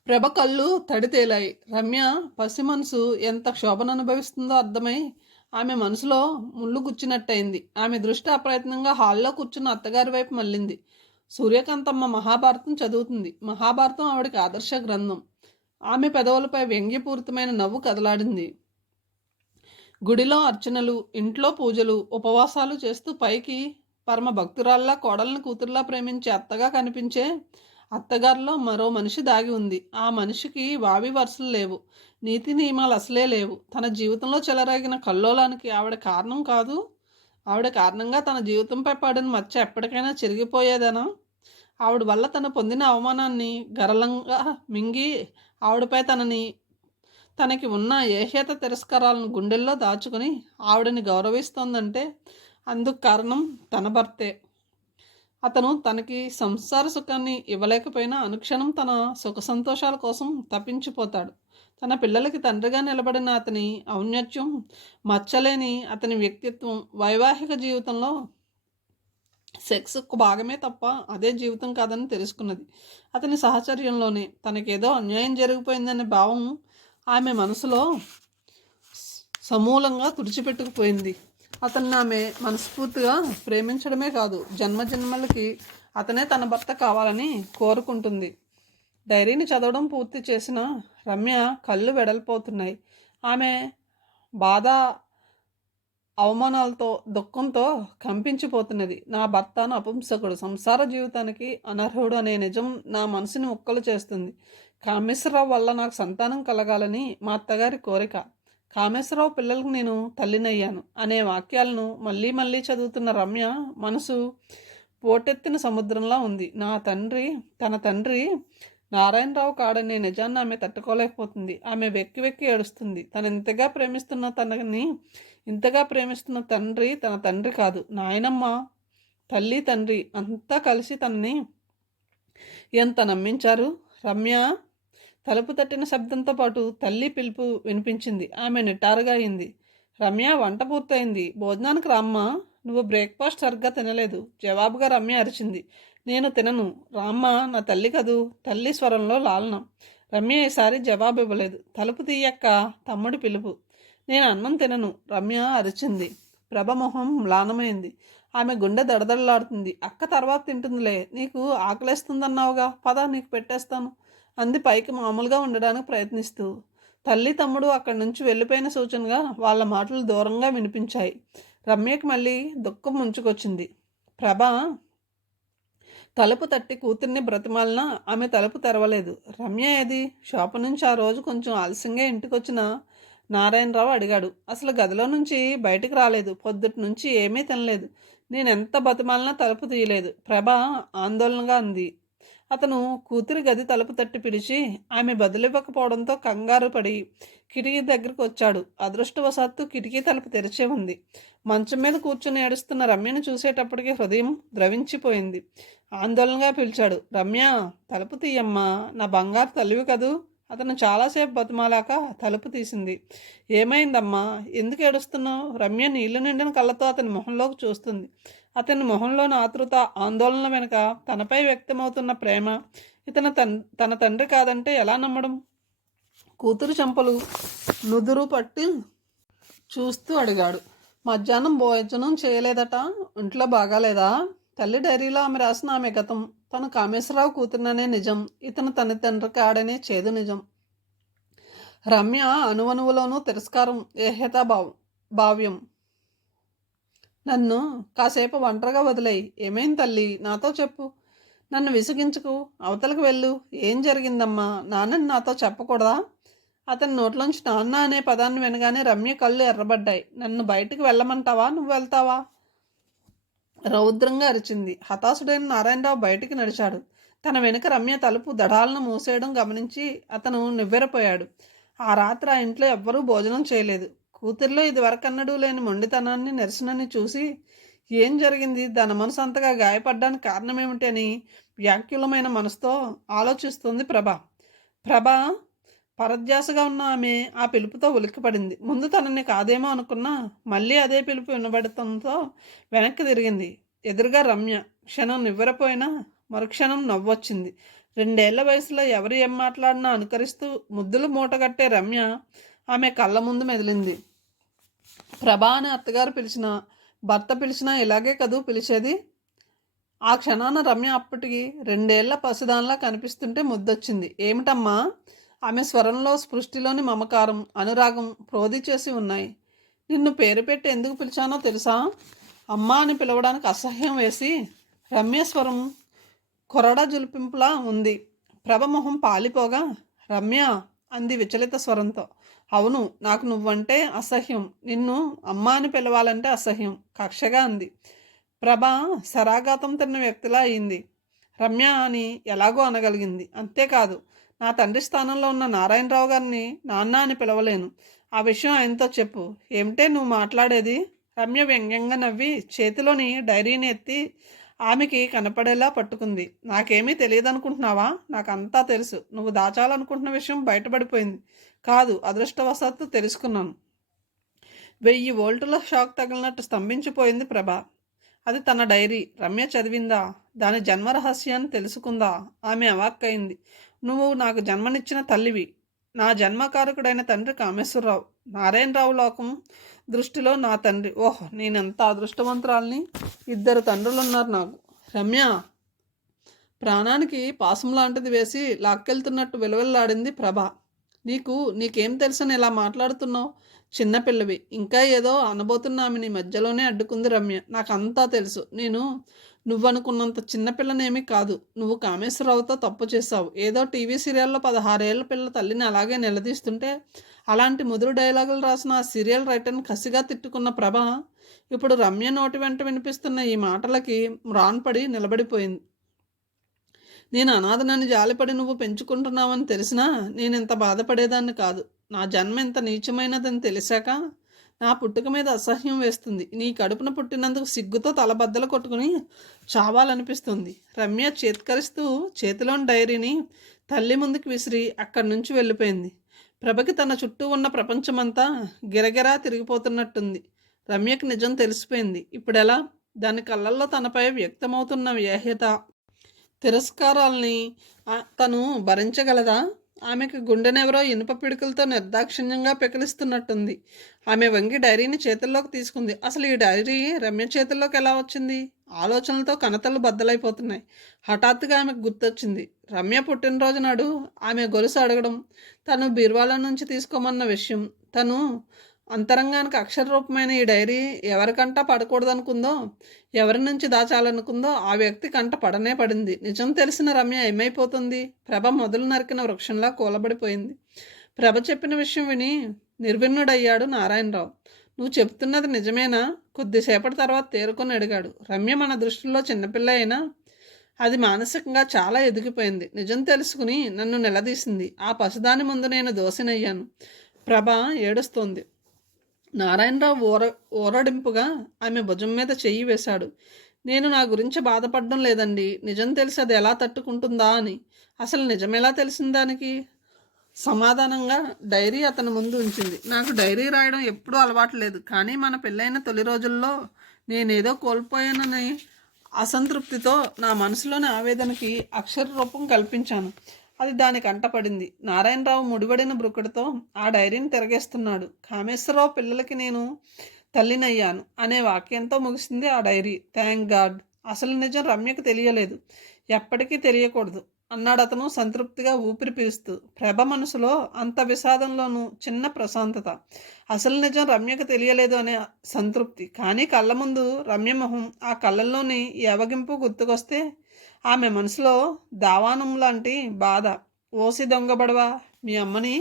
ప్రభ కళ్ళు తడి తేలాయి. రమ్య పసి మనసు ఎంత క్షోభను అనుభవిస్తుందో అర్థమై ఆమె మనసులో ముళ్ళు గుచ్చినట్టయింది. ఆమె దృష్టి అప్రయత్నంగా హాల్లో కూర్చున్న అత్తగారి వైపు మళ్ళింది. సూర్యకాంతమ్మ మహాభారతం చదువుతుంది. మహాభారతం ఆవిడకి ఆదర్శ గ్రంథం. ఆమె పెదవులపై వ్యంగ్యపూరితమైన నవ్వు కదలాడింది. గుడిలో అర్చనలు, ఇంట్లో పూజలు, ఉపవాసాలు చేస్తూ పైకి పరమ భక్తురాల్లా కోడల్ని కూతుర్లా ప్రేమించే అత్తగా కనిపించే అత్తగారిలో మరో మనిషి దాగి ఉంది. ఆ మనిషికి వావి వరుసలు లేవు. నీతి నియమాలు అసలే లేవు. తన జీవితంలో చెలరేగిన కల్లోలానికి ఆవిడ కారణం కాదు. ఆవిడ కారణంగా తన జీవితంపై పడిన మచ్చ ఎప్పటికైనా చెరిగిపోయేదనా? ఆవిడ వల్ల తను పొందిన అవమానాన్ని గరళంగా మింగి ఆవిడపై తనకి ఉన్న ఏహ్యత తిరస్కారాలను గుండెల్లో దాచుకుని ఆవిడని గౌరవిస్తోందంటే అందుకు కారణం తన భర్తే. అతను తనకి సంసార సుఖాన్ని ఇవ్వలేకపోయినా అనుక్షణం తన సుఖ సంతోషాల కోసం తప్పించిపోతాడు. తన పిల్లలకి తండ్రిగా నిలబడిన అతని ఔన్నత్యం, మచ్చలేని అతని వ్యక్తిత్వం వైవాహిక జీవితంలో సెక్స్ భాగమే తప్ప అదే జీవితం కాదని తెలుసుకున్నది. అతని సహచర్యంలోనే తనకేదో అన్యాయం జరిగిపోయిందనే భావం ఆమె మనసులో సమూలంగా తుడిచిపెట్టుకుపోయింది. అతన్ని ఆమె మనస్ఫూర్తిగా ప్రేమించడమే కాదు, జన్మజన్మలకి అతనే తన భర్త కావాలని కోరుకుంటుంది. డైరీని చదవడం పూర్తి చేసిన రమ్య కళ్ళు వెడల్పోతున్నాయి. ఆమె బాధ, అవమానాలతో, దుఃఖంతో కంపించిపోతున్నది. నా భర్త నపుంసకుడు, సంసార జీవితానికి అనర్హుడు అనే నిజం నా మనసుని ముక్కలు చేస్తుంది. కామేశ్వరరావు వల్ల నాకు సంతానం కలగాలని మా అత్తగారి కోరిక. కామేశ్వరరావు పిల్లలకు నేను తల్లినయ్యాను అనే వాక్యాలను మళ్ళీ మళ్ళీ చదువుతున్న రమ్య మనసు పోటెత్తిన సముద్రంలా ఉంది. తన తండ్రి నారాయణరావు కాడనే నిజాన్ని ఆమె తట్టుకోలేకపోతుంది. ఆమె వెక్కి వెక్కి ఏడుస్తుంది. ఇంతగా ప్రేమిస్తున్న తండ్రి తన తండ్రి కాదు, నాయనమ్మ, తల్లి, తండ్రి అంతా కలిసి తనని ఎంత నమ్మించారు. రమ్య తలుపు తట్టిన శబ్దంతో పాటు తల్లి పిలుపు వినిపించింది. ఆమె నిటారుగా అయింది. రమ్య, వంట పూర్తయింది, భోజనానికి రామ్మా. నువ్వు బ్రేక్ఫాస్ట్ సరిగ్గా తినలేదు, జవాబుగా రమ్య అరిచింది. నేను తినను రామ్మ, నా తల్లి కదూ. తల్లి స్వరంలో లాలనం. రమ్య ఈసారి జవాబు ఇవ్వలేదు. తలుపు తీయక్క, తమ్ముడి పిలుపు. నేను అన్నం తినను, రమ్య అరిచింది. ప్రభ మొహం మ్లానమైంది. ఆమె గుండె దడదడలాడుతుంది. అక్క తర్వాత తింటుందిలే, నీకు ఆకలేస్తుందన్నావుగా, పద నీకు పెట్టేస్తాను అంది పైకి మామూలుగా ఉండడానికి ప్రయత్నిస్తూ. తల్లి, తమ్ముడు అక్కడి నుంచి వెళ్ళిపోయిన సూచనగా వాళ్ళ మాటలు దూరంగా వినిపించాయి. రమ్యకి మళ్ళీ దుఃఖం ముంచుకొచ్చింది. ప్రభ తలుపు తట్టి కూతుర్ని బ్రతిమాలినా ఆమె తలుపు తెరవలేదు. రమ్య ఏది? షాపు నుంచి ఆ రోజు కొంచెం ఆలస్యంగా ఇంటికొచ్చిన నారాయణరావు అడిగాడు. అసలు గదిలో నుంచి బయటికి రాలేదు. పొద్దుటి నుంచి ఏమీ తినలేదు. నేనెంత బతిమాలినా తలుపు తీయలేదు, ప్రభ ఆందోళనగా అంది. అతను కూతురి గది తలుపు తట్టి పిలిచి ఆమె బదులివ్వకపోవడంతో కంగారు పడి కిటికీ దగ్గరకు వచ్చాడు. అదృష్టవశాత్తు కిటికీ తలుపు తెరిచే ఉంది. మంచం మీద కూర్చుని ఏడుస్తున్న రమ్యను చూసేటప్పటికి హృదయం ద్రవించిపోయింది. ఆందోళనగా పిలిచాడు. రమ్య, తలుపు తీయమ్మా, నా బంగారు తల్లివి కదూ. అతను చాలాసేపు బతిమాలాక తలుపు తీసింది. ఏమైందమ్మా, ఎందుకు ఏడుస్తున్నావు? రమ్య నీళ్లు నిండిన కళ్ళతో అతని మొహంలోకి చూస్తుంది. అతని మొహంలోని ఆతృత, ఆందోళన వెనుక తనపై వ్యక్తమవుతున్న ప్రేమ. తన తండ్రి కాదంటే ఎలా నమ్మడం? కూతురు చెంపలు నుదురు పట్టి చూస్తూ అడిగాడు. మధ్యాహ్నం భోజనం చేయలేదట, ఇంట్లో బాగాలేదా? తల్లి డైరీలో ఆమె రాసిన ఆమె గతం, తను కామేశ్వరరావు కూతురుననే నిజం, ఇతను తన తండ్రి కాడనే చేదు నిజం. రమ్య అణువణువులోనూ తిరస్కారం, భావ్యం. నన్ను కాసేపు ఒంటరిగా వదిలేయి. ఏమైంది తల్లి, నాతో చెప్పు. నన్ను విసిగించుకు, అవతలకు వెళ్ళు. ఏం జరిగిందమ్మా? నాన్నని నాతో చెప్పకూడదా? అతని నోట్లోంచి నాన్న అనే పదాన్ని వినగానే రమ్య కళ్ళు ఎర్రబడ్డాయి. నన్ను బయటికి వెళ్ళమంటావా, నువ్వు వెళ్తావా? రౌద్రంగా అరిచింది. హతాశుడైన నారాయణరావు బయటికి నడిచాడు. తన వెనుక రమ్య తలుపు దడాలను మూసేయడం గమనించి అతను నివ్వెరపోయాడు. ఆ రాత్రి ఆ ఇంట్లో ఎవ్వరూ భోజనం చేయలేదు. కూతురిలో ఇదివరకన్నడూ లేని మొండితనాన్ని, నిరసనని చూసి ఏం జరిగింది, తన మనసు అంతగా గాయపడ్డానికి కారణమేమిటి అని వ్యాకులమైన మనసుతో ఆలోచిస్తుంది ప్రభ. ప్రభ పరధ్యాసగా ఉన్న ఆమె ఆ పిలుపుతో ఉలిక్కిపడింది. ముందు తనని కాదేమో అనుకున్నా మళ్ళీ అదే పిలుపు వినబడటంతో వెనక్కి తిరిగింది. ఎదురుగా రమ్య. క్షణం నివ్వెరపోయినా మరుక్షణం నవ్వొచ్చింది. 2 ఏళ్ల వయసులో ఎవరు ఏం మాట్లాడినా అనుకరిస్తూ ముద్దులు మూటగట్టే రమ్య ఆమె కళ్ళ ముందు మెదిలింది. ప్రభా అని అత్తగారు పిలిచినా, భర్త పిలిచినా ఇలాగే కదూ పిలిచేది. ఆ క్షణాన రమ్య అప్పటికి 2 ఏళ్ల పసిదానిలా కనిపిస్తుంటే ముద్దొచ్చింది. ఏమిటమ్మా? ఆమె స్వరంలో స్పృష్టిలోని మమకారం, అనురాగం ప్రోధి చేసి ఉన్నాయి. నిన్ను పేరు పెట్టి ఎందుకు పిలిచానో తెలుసా? అమ్మా అని పిలవడానికి అసహ్యం వేసి రమ్య స్వరం కొరడా జులిపింపులా ఉంది. ప్రభమొహం పాలిపోగా రమ్య అంది విచలిత స్వరంతో. అవును, నాకు నువ్వంటే అసహ్యం. నిన్ను అమ్మ అని పిలవాలంటే అసహ్యం, కక్షగా అంది. ప్రభ శరాఘాతం తిన్న వ్యక్తిలా అయింది. రమ్య అని ఎలాగో అనగలిగింది. అంతేకాదు, నా తండ్రి స్థానంలో ఉన్న నారాయణరావు గారిని నాన్న అని పిలవలేను. ఆ విషయం ఆయనతో చెప్పు. ఏమిటే నువ్వు మాట్లాడేది? రమ్య వ్యంగ్యంగా నవ్వి చేతిలోని డైరీని ఎత్తి ఆమెకి కనపడేలా పట్టుకుంది. నాకేమీ తెలియదనుకుంటున్నావా? నాకంతా తెలుసు. నువ్వు దాచాలనుకుంటున్న విషయం బయటపడిపోయింది. కాదు, అదృష్టవశాత్తు తెలుసుకున్నాను. 1000 వోల్టుల షాక్ తగిలినట్టు స్తంభించిపోయింది ప్రభ. అది తన డైరీ. రమ్య చదివిందా? దాని జన్మరహస్యాన్ని తెలుసుకుందా? ఆమె అవాక్కయింది. నువ్వు నాకు జన్మనిచ్చిన తల్లివి. నా జన్మకారకుడైన తండ్రి కామేశ్వరరావు. నారాయణరావు లోకం దృష్టిలో నా తండ్రి. ఓహ్, నేనెంత అదృష్టవంతురాల్ని! 2 తండ్రులున్నారు నాకు. రమ్య ప్రాణానికి పాసం లాంటిది వేసి లాక్కెళ్తున్నట్టు విలువెల్లాడింది ప్రభ. నీకేం తెలుసని ఇలా మాట్లాడుతున్నావు? చిన్నపిల్లవి. ఇంకా ఏదో అనబోతున్నామని మధ్యలోనే అడ్డుకుంది రమ్య. నాకంతా తెలుసు. నువ్వనుకున్నంత చిన్నపిల్లనేమీ కాదు. నువ్వు కామేశ్వరరావుతో తప్పు చేశావు. ఏదో టీవీ సీరియల్లో 16 ఏళ్ల పిల్ల తల్లిని అలాగే నిలదీస్తుంటే అలాంటి ముదురు డైలాగులు రాసిన ఆ సీరియల్ రైటర్ని కసిగా తిట్టుకున్న ప్రభ ఇప్పుడు రమ్య నోటి వెంట వినిపిస్తున్న ఈ మాటలకి మ్రాన్పడి నిలబడిపోయింది. నేను అనాథనని జాలిపడి నువ్వు పెంచుకుంటున్నావని తెలిసినా నేనింత బాధపడేదాన్ని కాదు. నా జన్మ ఇంత నీచమైనదని తెలిసాక నా పుట్టుక మీద అసహ్యం వేస్తుంది. నీ కడుపున పుట్టినందుకు సిగ్గుతో తలబద్దలు కొట్టుకుని చావాలనిపిస్తుంది. రమ్య చేత్కరిస్తూ చేతిలోని డైరీని తల్లి ముందుకు విసిరి అక్కడి నుంచి వెళ్ళిపోయింది. ప్రభకి తన చుట్టూ ఉన్న ప్రపంచమంతా గిరగిరా తిరిగిపోతున్నట్టుంది. రమ్యకి నిజం తెలిసిపోయింది. ఇప్పుడెలా? దాని కళ్ళల్లో తనపై వ్యక్తమవుతున్న వ్యాహ్యత, తిరస్కారాల్ని తను భరించగలదా? ఆమెకు గుండెనెవరో ఇనుప పిడుకులతో నిర్దాక్షిణ్యంగా పెకిలిస్తున్నట్టుంది. ఆమె వంగి డైరీని చేతుల్లోకి తీసుకుంది. అసలు ఈ డైరీ రమ్య చేతుల్లోకి ఎలా వచ్చింది? ఆలోచనలతో కనతలు బద్దలైపోతున్నాయి. హఠాత్తుగా ఆమెకు గుర్తొచ్చింది. రమ్య పుట్టినరోజు నాడు ఆమె గొలుసు అడగడం, తను బీరువాల నుంచి తీసుకోమన్న విషయం, తను అంతరంగానికి అక్షరరూపమైన ఈ డైరీ ఎవరికంటా పడకూడదనుకుందో, ఎవరి నుంచి దాచాలనుకుందో ఆ వ్యక్తి కంట పడనే పడింది. నిజం తెలిసిన రమ్య ఏమైపోతుంది? ప్రభ మొదలు నరికిన వృక్షంలా కూలబడిపోయింది. ప్రభ చెప్పిన విషయం విని నిర్విణ్ణుడయ్యాడు నారాయణరావు. నువ్వు చెప్తున్నది నిజమేనా? కొద్దిసేపటి తర్వాత తేరుకొని అడిగాడు. రమ్య మన దృష్టిలో చిన్నపిల్ల అయినా అది మానసికంగా చాలా ఎదిగిపోయింది. నిజం తెలుసుకుని నన్ను నిలదీసింది. ఆ పసిదాని ముందు నేను దోసినయ్యాను. ప్రభ ఏడుస్తోంది. నారాయణరావు ఊరడింపుగా ఆమె భుజం మీద చెయ్యి వేశాడు. నేను నా గురించి బాధపడడం లేదండి. నిజం తెలిసి అది ఎలా తట్టుకుంటుందా అని. అసలు నిజమెలా తెలిసిన దానికి? సమాధానంగా డైరీ అతని ముందు ఉంచింది. నాకు డైరీ రాయడం ఎప్పుడూ అలవాటు లేదు. కానీ మన పెళ్ళైన తొలి రోజుల్లో నేనేదో కోల్పోయానని అసంతృప్తితో నా మనసులోని ఆవేదనకి అక్షర రూపం కల్పించాను. అది దానికి అంటపడింది. నారాయణరావు ముడివడిన బ్రుకుడితో ఆ డైరీని తిరగేస్తున్నాడు. కామేశ్వరరావు పిల్లలకి నేను తల్లినయ్యాను అనే వాక్యంతో ముగిసింది ఆ డైరీ. Thank God. అసలు నిజం రమ్యకు తెలియలేదు, ఎప్పటికీ తెలియకూడదు అన్నాడు అతను సంతృప్తిగా ఊపిరి పీలుస్తూ. ప్రభ మనసులో అంత విషాదంలోనూ చిన్న ప్రశాంతత. అసలు నిజం రమ్యకు తెలియలేదు అనే సంతృప్తి. కానీ కళ్ళ ముందు రమ్య మొహం, ఆ కళ్ళల్లోని యవగింపు గుర్తుకొస్తే ఆమె మనసులో దావానం లాంటి బాధ. ఓసి దొంగబడవా, మీ అమ్మని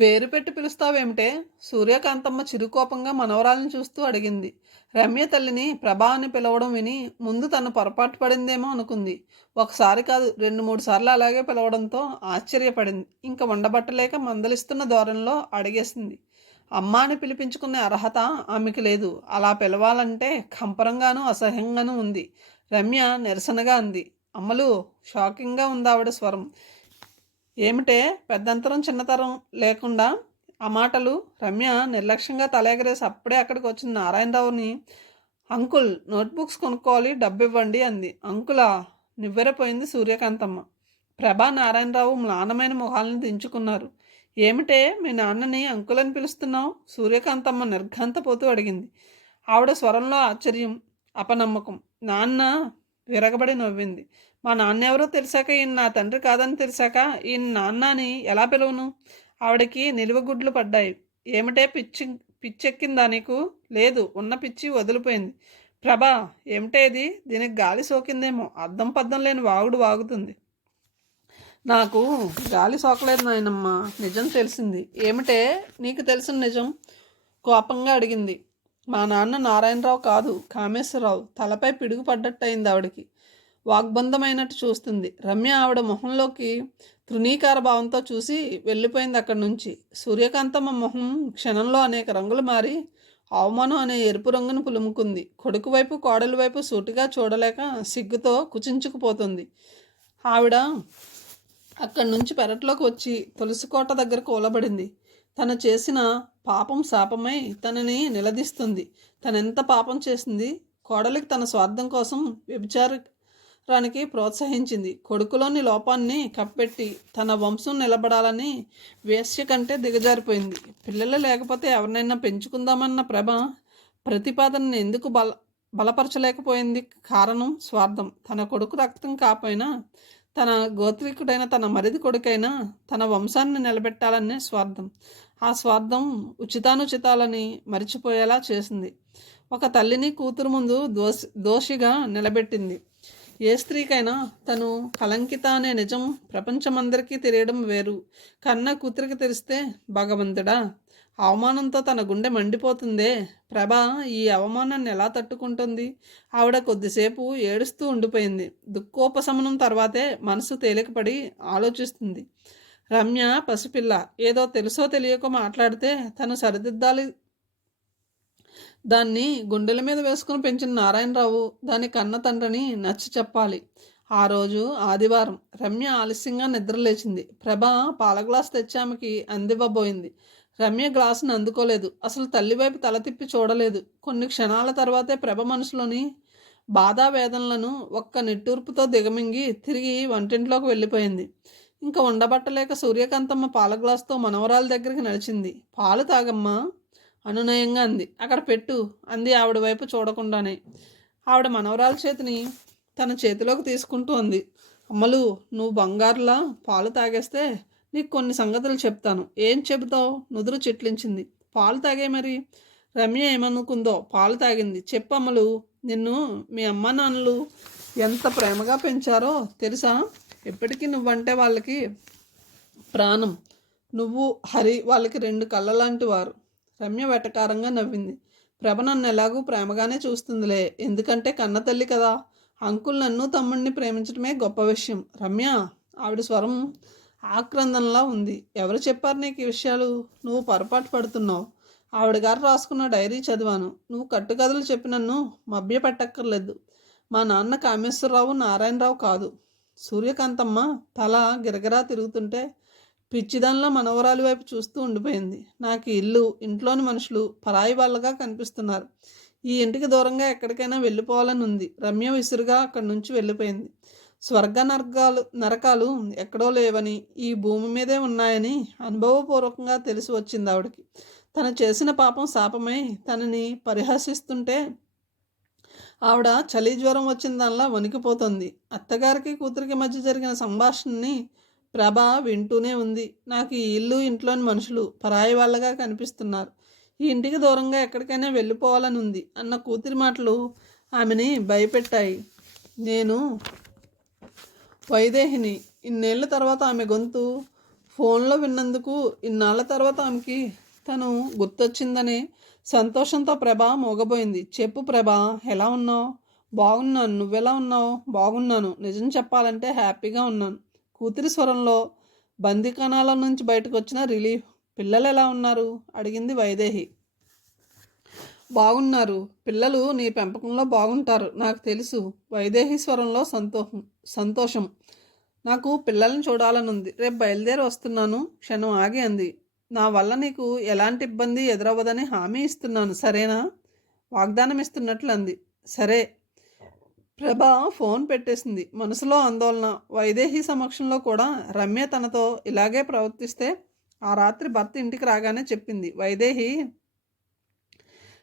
పేరు పెట్టి పిలుస్తావేమిటే? సూర్యకాంతమ్మ చిరుకోపంగా మనవరాలిని చూస్తూ అడిగింది. రమ్య తల్లిని ప్రభా అని పిలవడం విని ముందు తను పొరపాటు పడిందేమో అనుకుంది. ఒకసారి కాదు, 2-3 సార్లు అలాగే పిలవడంతో ఆశ్చర్యపడింది. ఇంక ఉండబట్టలేక మందలిస్తున్న ధోరణిలో అడిగేసింది. అమ్మ అని పిలిపించుకునే అర్హత ఆమెకి లేదు. అలా పిలవాలంటే కంపరంగానూ అసహ్యంగానూ ఉంది. రమ్య నిరసనగా అంది. అమ్మలు, షాకింగ్గా ఉంది ఆవిడ స్వరం. ఏమిటే పెద్దంతరం చిన్నతరం లేకుండా ఆ మాటలు? రమ్య నిర్లక్ష్యంగా తలెగరేసి అప్పుడే అక్కడికి వచ్చిన నారాయణరావుని, అంకుల్ నోట్బుక్స్ కొనుక్కోవాలి, డబ్బు ఇవ్వండి అంది. అంకులా? నివ్వెరపోయింది సూర్యకాంతమ్మ. ప్రభా, నారాయణరావు మ్లానమైన మొహాలను దించుకున్నారు. ఏమిటే మీ నాన్నని అంకుల్ అని పిలుస్తున్నావు? సూర్యకాంతమ్మ నిర్ఘాంతపోతూ అడిగింది. ఆవిడ స్వరంలో ఆశ్చర్యం, అపనమ్మకం. నాన్న విరగబడి నవ్వింది. మా నాన్న ఎవరో తెలిసాక, ఈయన నా తండ్రి కాదని తెలిసాక ఈయన నాన్న అని ఎలా పిలువను? ఆవిడకి నిలువగుడ్లు పడ్డాయి. ఏమిటే పిచ్చెక్కిందా నీకు? లేదు, ఉన్న పిచ్చి వదిలిపోయింది. ప్రభా, ఏమిటే ఇది? దీనికి గాలి సోకిందేమో. అద్దం పద్దం లేని వాగుడు వాగుతుంది. నాకు గాలి సోకలేదు నాయనమ్మ, నిజం తెలిసింది. ఏమిటే నీకు తెలిసిన నిజం? కోపంగా అడిగింది. మా నాన్న నారాయణరావు కాదు, కామేశ్వరరావు. తలపై పిడుగు పడ్డట్టయింది ఆవిడకి. వాగ్బంధమైనట్టు చూస్తుంది. రమ్య ఆవిడ మొహంలోకి తృణీకార భావంతో చూసి వెళ్ళిపోయింది అక్కడి నుంచి. సూర్యకాంతమ్మ మొహం క్షణంలో అనేక రంగులు మారి అవమానం అనే ఎరుపు రంగును పులుముకుంది. కొడుకు వైపు కోడలి వైపు సూటిగా చూడలేక సిగ్గుతో కుచించుకుపోతుంది. ఆవిడ అక్కడి నుంచి పెరట్లోకి వచ్చి తులసికోట దగ్గర కూలబడింది. తను చేసిన పాపం శాపమై తనని నిలదీస్తుంది. తనెంత పాపం చేసింది? కోడలికి తన స్వార్థం కోసం వ్యభిచారానికి ప్రోత్సహించింది. కొడుకులోని లోపాన్ని కప్పెట్టి తన వంశం నిలబడాలని వేశ్య కంటే దిగజారిపోయింది. పిల్లలు లేకపోతే ఎవరినైనా పెంచుకుందామన్న ప్రభ ప్రతిపాదనని ఎందుకు బలపరచలేకపోయింది? కారణం స్వార్థం. తన కొడుకు రక్తం కాపోయినా, తన గోత్రికుడైన తన మరిది కొడుకైనా తన వంశాన్ని నిలబెట్టాలనే స్వార్థం. ఆ స్వార్థం ఉచితానుచితాలని మరిచిపోయేలా చేసింది. ఒక తల్లిని కూతురు ముందు దోషిగా నిలబెట్టింది. ఏ స్త్రీకైనా తను కలంకిత అనే నిజం ప్రపంచమందరికీ తెలియడం వేరు. కన్న కూతురికి తెలిస్తే భగవంతుడా, అవమానంతో తన గుండె మండిపోతుందే. ప్రభ ఈ అవమానాన్ని ఎలా తట్టుకుంటుంది? ఆవిడ కొద్దిసేపు ఏడుస్తూ ఉండిపోయింది. దుఃఖోపశమనం తర్వాతే మనసు తేలికపడి ఆలోచిస్తుంది. రమ్య పసిపిల్ల, ఏదో తెలుసో తెలియకో మాట్లాడితే తను సరిదిద్దాలి. దాన్ని గుండెల మీద వేసుకుని పెంచిన నారాయణరావు దాని కన్న తండ్రిని నచ్చి చెప్పాలి. ఆ రోజు ఆదివారం. రమ్య ఆలస్యంగా నిద్రలేచింది. ప్రభ పాల గ్లాస్ తెచ్చామెకి అందివ్వబోయింది. రమ్య గ్లాసును అందుకోలేదు. అసలు తల్లివైపు తల తిప్పి చూడలేదు. కొన్ని క్షణాల తర్వాతే ప్రభ మనసులోని బాధా వేదనలను ఒక్క నిట్టూర్పుతో దిగమింగి తిరిగి వంటింట్లోకి వెళ్ళిపోయింది. ఇంకా ఉండబట్టలేక సూర్యకాంతమ్మ పాల గ్లాసుతో మనవరాలి దగ్గరికి నడిచింది. పాలు తాగమ్మా అనునయంగా అంది. అక్కడ పెట్టు అంది ఆవిడ వైపు చూడకుండానే. ఆవిడ మనవరాలి చేతిని తన చేతిలోకి తీసుకుంటూ అంది. అమ్మలు, నువ్వు బంగారులా పాలు తాగేస్తే నీకు కొన్ని సంగతులు చెప్తాను. ఏం చెబుతావు? నుదురు చిట్లించింది. పాలు తాగే మరి. రమ్య ఏమనుకుందో పాలు తాగింది. చెప్పమ్మలు, నిన్ను మీ అమ్మ నాన్నలు ఎంత ప్రేమగా పెంచారో తెలుసా? ఎప్పటికీ నువ్వంటే వాళ్ళకి ప్రాణం. నువ్వు హరి వాళ్ళకి 2 కళ్ళ లాంటి వారు. రమ్య వెటకారంగా నవ్వింది. ప్రభ నన్ను ఎలాగూ ప్రేమగానే చూస్తుందిలే, ఎందుకంటే కన్న తల్లి కదా. అంకుల్ నన్ను తమ్ముడిని ప్రేమించడమే గొప్ప విషయం. రమ్య, ఆవిడ స్వరం ఆక్రందనలా ఉంది. ఎవరు చెప్పారు నీకు ఈ విషయాలు? నువ్వు పొరపాటు పడుతున్నావు. ఆవిడ గారు రాసుకున్న డైరీ చదివాను. నువ్వు కట్టుకథలు చెప్పి నన్ను మభ్య పెట్టక్కర్లేదు. మా నాన్న కామేశ్వరరావు నారాయణరావు కాదు. సూర్యకాంతమ్మ తల గిరగిరా తిరుగుతుంటే పిచ్చిదానిలో మనవరాలి వైపు చూస్తూ ఉండిపోయింది. నాకు ఇల్లు, ఇంట్లోని మనుషులు పరాయి వాళ్ళగా కనిపిస్తున్నారు. ఈ ఇంటికి దూరంగా ఎక్కడికైనా వెళ్ళిపోవాలని ఉంది. రమ్య విసురుగా అక్కడి నుంచి వెళ్ళిపోయింది. స్వర్గ నరకాలు ఎక్కడో లేవని, ఈ భూమి మీదే ఉన్నాయని అనుభవపూర్వకంగా తెలిసి వచ్చింది ఆవిడకి. తను చేసిన పాపం శాపమై తనని పరిహసిస్తుంటే ఆవిడ చలి జ్వరం వచ్చిన దానిలా వణికిపోతుంది. అత్తగారికి కూతురికి మధ్య జరిగిన సంభాషణని ప్రభ వింటూనే ఉంది. నాకు ఈ ఇల్లు, ఇంట్లోని మనుషులు పరాయి వాళ్ళగా కనిపిస్తున్నారు. ఈ ఇంటికి దూరంగా ఎక్కడికైనా వెళ్ళిపోవాలని ఉంది అన్న కూతురి మాటలు ఆమెని భయపెట్టాయి. నేను వైదేహిని. ఇన్నేళ్ల తర్వాత ఆమె గొంతు ఫోన్లో విన్నందుకు ఇన్నాళ్ళ తర్వాత ఆమెకి తను గుర్తొచ్చిందనే సంతోషంతో ప్రభ మోగబోయింది. చెప్పు ప్రభ, ఎలా ఉన్నావు? బాగున్నాను. నువ్వెలా ఉన్నావు? బాగున్నాను. నిజం చెప్పాలంటే హ్యాపీగా ఉన్నాను. కూతురి స్వరంలో బందికణాల నుంచి బయటకు వచ్చిన రిలీఫ్. పిల్లలు ఎలా ఉన్నారు? అడిగింది వైదేహి. బాగున్నారు. పిల్లలు నీ పెంపకంలో బాగుంటారు, నాకు తెలుసు. వైదేహి స్వరంలో సంతోషం. నాకు పిల్లల్ని చూడాలనుంది. రేపు బయలుదేరి వస్తున్నాను. క్షణం ఆగి అంది. నా వల్ల నీకు ఎలాంటి ఇబ్బంది ఎదురవ్వదని హామీ ఇస్తున్నాను, సరేనా? వాగ్దానం ఇస్తున్నట్లు అంది. సరే. ప్రభ ఫోన్ పెట్టేసింది. మనసులో ఆందోళన. వైదేహి సమక్షంలో కూడా రమ్య తనతో ఇలాగే ప్రవర్తిస్తే ఆ రాత్రి భర్త ఇంటికి రాగానే చెప్పింది. వైదేహి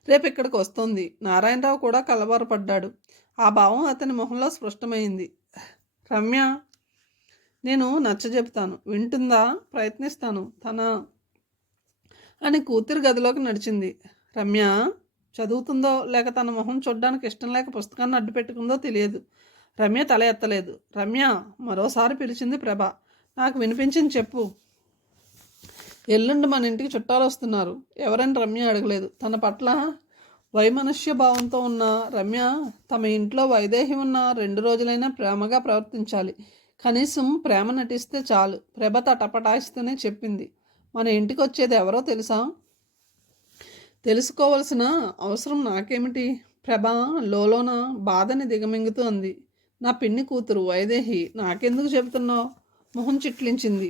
రేపు ఇక్కడికి వస్తుంది. నారాయణరావు కూడా కలవరపడ్డాడు. ఆ భావం అతని మొహంలో స్పష్టమైంది. రమ్య, నేను నచ్చజెపుతాను, వింటుందా? ప్రయత్నిస్తాను అని కూతురు గదిలోకి నడిచింది. రమ్య చదువుతుందో లేక తన మొహం చూడ్డానికి ఇష్టం లేక పుస్తకాన్ని అడ్డు పెట్టుకుందో తెలియదు. రమ్య తల ఎత్తలేదు. రమ్య మరోసారి పిలిచింది ప్రభ. నాకు వినిపించింది, చెప్పు. ఎల్లుండి మన ఇంటికి చుట్టాలు వస్తున్నారు. ఎవరని రమ్య అడగలేదు. తన పట్ల వైమనస్య భావంతో ఉన్న రమ్య తమ ఇంట్లో వైదేహి ఉన్న 2 రోజులైనా ప్రేమగా ప్రవర్తించాలి. కనీసం ప్రేమ నటిస్తే చాలు. ప్రభ తటపటాయిస్తూనే చెప్పింది. మన ఇంటికి వచ్చేది ఎవరో తెలుసా? తెలుసుకోవలసిన అవసరం నాకేమిటి? ప్రభ లోలోన బాధని దిగమింగుతూ అంది. నా పిన్ని కూతురు వైదేహి. నాకెందుకు చెబుతున్నావు? మొహం చిట్లించింది.